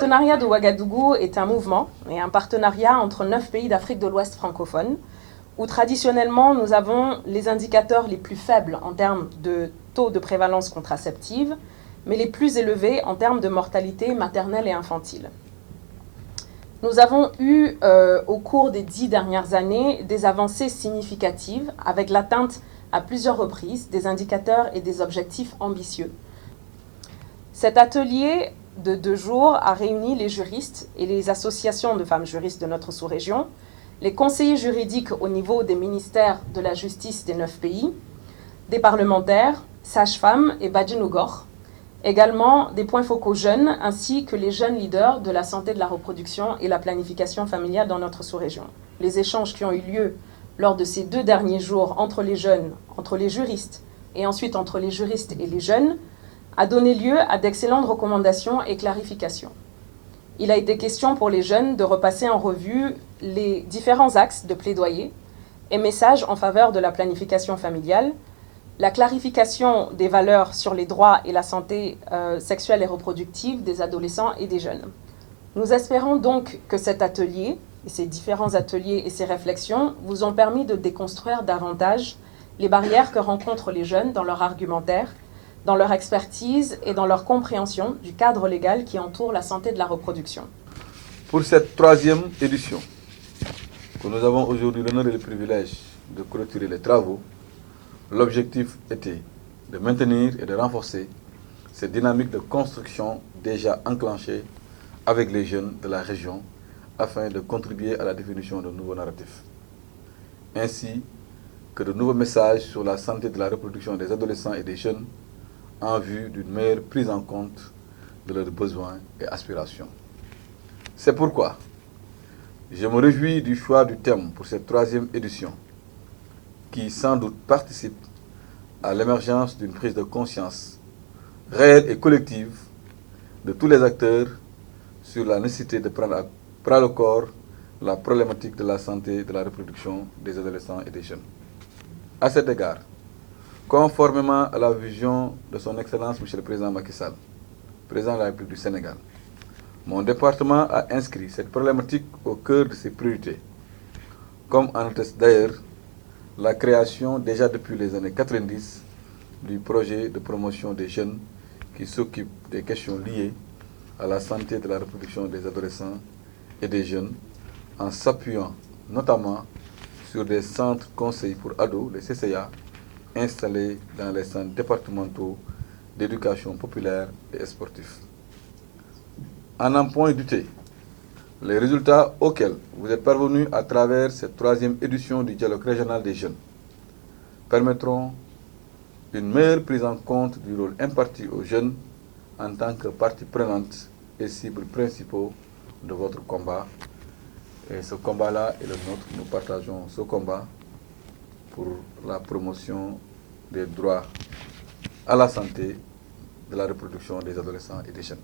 partenariat de Ouagadougou est un mouvement et un partenariat entre 9 pays d'Afrique de l'Ouest francophone, où traditionnellement nous avons les indicateurs les plus faibles en termes de taux de prévalence contraceptive, mais les plus élevés en termes de mortalité maternelle et infantile. Nous avons eu au cours des 10 dernières années des avancées significatives avec l'atteinte à plusieurs reprises des indicateurs et des objectifs ambitieux. Cet atelier de 2 jours a réuni les juristes et les associations de femmes juristes de notre sous-région, les conseillers juridiques au niveau des ministères de la justice des 9 pays, des parlementaires, sages-femmes et Badjinougor, également des points focaux jeunes ainsi que les jeunes leaders de la santé de la reproduction et la planification familiale dans notre sous-région. Les échanges qui ont eu lieu lors de ces 2 derniers jours entre les jeunes, entre les juristes et ensuite entre les juristes et les jeunes a donné lieu à d'excellentes recommandations et clarifications. Il a été question pour les jeunes de repasser en revue les différents axes de plaidoyer et messages en faveur de la planification familiale, la clarification des valeurs sur les droits et la santé sexuelle et reproductive des adolescents et des jeunes. Nous espérons donc que cet atelier, et ces différents ateliers et ces réflexions vous ont permis de déconstruire davantage les barrières que rencontrent les jeunes dans leur argumentaire, dans leur expertise et dans leur compréhension du cadre légal qui entoure la santé de la reproduction. Pour cette 3e édition, que nous avons aujourd'hui l'honneur et le privilège de clôturer les travaux, l'objectif était de maintenir et de renforcer cette dynamique de construction déjà enclenchée avec les jeunes de la région afin de contribuer à la définition de nouveaux narratifs, ainsi que de nouveaux messages sur la santé de la reproduction des adolescents et des jeunes en vue d'une meilleure prise en compte de leurs besoins et aspirations. C'est pourquoi je me réjouis du choix du thème pour cette 3e édition, qui sans doute participe à l'émergence d'une prise de conscience réelle et collective de tous les acteurs sur la nécessité de prendre à bras le corps la problématique de la santé de la reproduction des adolescents et des jeunes. À cet égard, conformément à la vision de son Excellence M. le Président Macky Sall, Président de la République du Sénégal, mon département a inscrit cette problématique au cœur de ses priorités, comme en atteste d'ailleurs la création, déjà depuis les années 90, du projet de promotion des jeunes qui s'occupe des questions liées à la santé de la reproduction des adolescents et des jeunes, en s'appuyant notamment sur des centres conseils pour ados, les CCA, installés dans les centres départementaux d'éducation populaire et sportifs. À n'en point douter, les résultats auxquels vous êtes parvenus à travers cette 3e édition du dialogue régional des jeunes permettront une meilleure prise en compte du rôle imparti aux jeunes en tant que partie prenante et cibles principaux de votre combat. Et ce combat-là est le nôtre. Nous partageons ce combat pour la promotion des droits à la santé de la reproduction des adolescents et des jeunes.